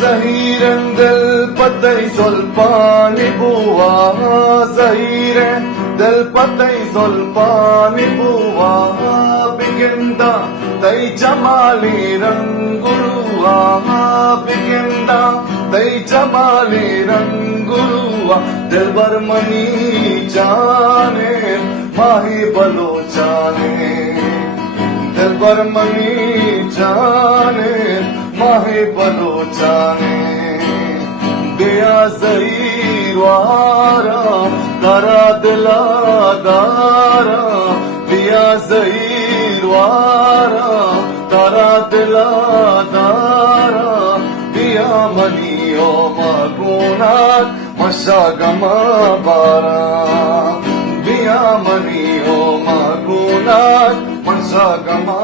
Zahiren patai solpani buva, zahiren patai solpani buva, bigenda tai jamali ranguruva, bigenda tai jamali ranguruva, dilbar mani jaane, mahi balochane, dilbar mani jaane, mahi balochane. दिया सही वारा तारा दिला दारा दिया सही वारा तारा दिला दारा दिया मनियो मगुनात मशागमा बारा दिया मनियो मगुनात मशागमा